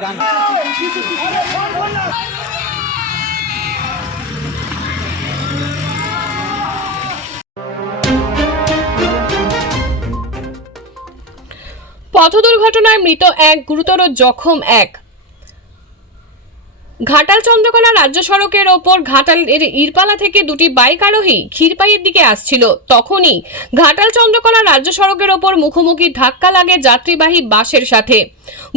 পথ দুর্ঘটনায় মৃত এক গুরুতর জখম এক। ঘাটাল চন্দ্রকোনা রাজ্য সড়কের ওপর ঘাটাল এর ইরপালা থেকে দুটি বাইক আরোহী ক্ষীরপাইয়ের দিকে আসছিল। তখনই ঘাটাল চন্দ্রকোনা রাজ্য সড়কের ওপর মুখোমুখি ধাক্কা লাগে যাত্রীবাহী বাসের সাথে।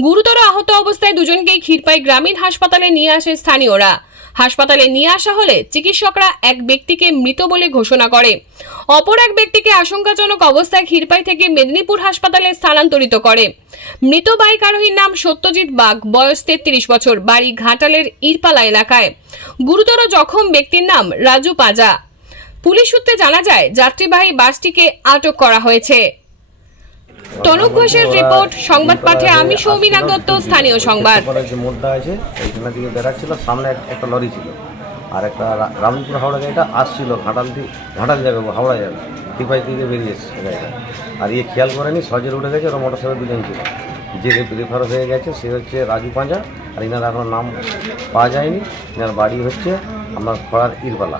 গুরুতর আহত অবস্থায় দুজনকেই ক্ষীরপাই গ্রামীণ হাসপাতালে নিয়ে আসে স্থানীয়রা। হাসপাতালে নিয়ে আসা হলে চিকিৎসকরা এক ব্যক্তিকে মৃত বলে ঘোষণা করে। অপর এক ব্যক্তিকে আশঙ্কাজনক অবস্থায় ক্ষীরপাই থেকে মেদিনীপুর হাসপাতালে স্থানান্তরিত করে। মৃত বাইক আরোহীর নাম সত্যজিৎ বাগ, বয়স তেত্রিশ বছর, বাড়ি ঘাটালের ইরপালা এলাকায়। গুরুতর জখম ব্যক্তির নাম রাজু পাজা। পুলিশ সূত্রে জানা যায়, যাত্রীবাহী বাসটিকে আটক করা হয়েছে। তনুক ঘোষের রিপোর্ট সংবাদ পাঠে আমি সৌমিনাথ দত্ত স্থানীয় সংবাদ। যে মোড়টা আছে এইখানে দিকে বেড়াচ্ছিল সামনে একটা লরি ছিল। আর একটা রামপুর হাওড়া গাড়িটা আসছিল ঘাটাল দিয়ে ঘাটাল যাবে হাওড়া যাবে। টিপাই দিকে বেরিয়ে এসছে গাড়িটা। আর ইয়ে খেয়াল করেনি সজের উঠে গেছে ওরা মোটর সাইকেল দুজন ছিল। যে রেফার হয়ে গেছে সে হচ্ছে রাজু পাঁজা। আর ইনার এখনও নাম পাওয়া যায়নি ইনার বাড়ি হচ্ছে আমার খড়ার ইরবালা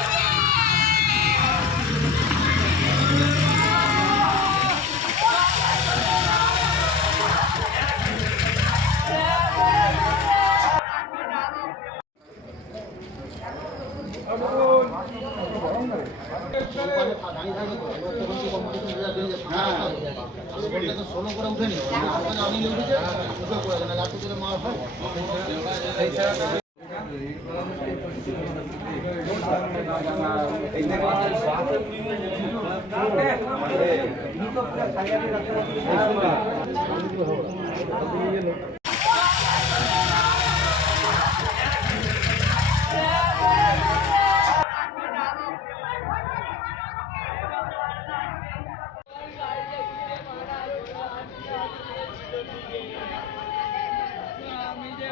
চালক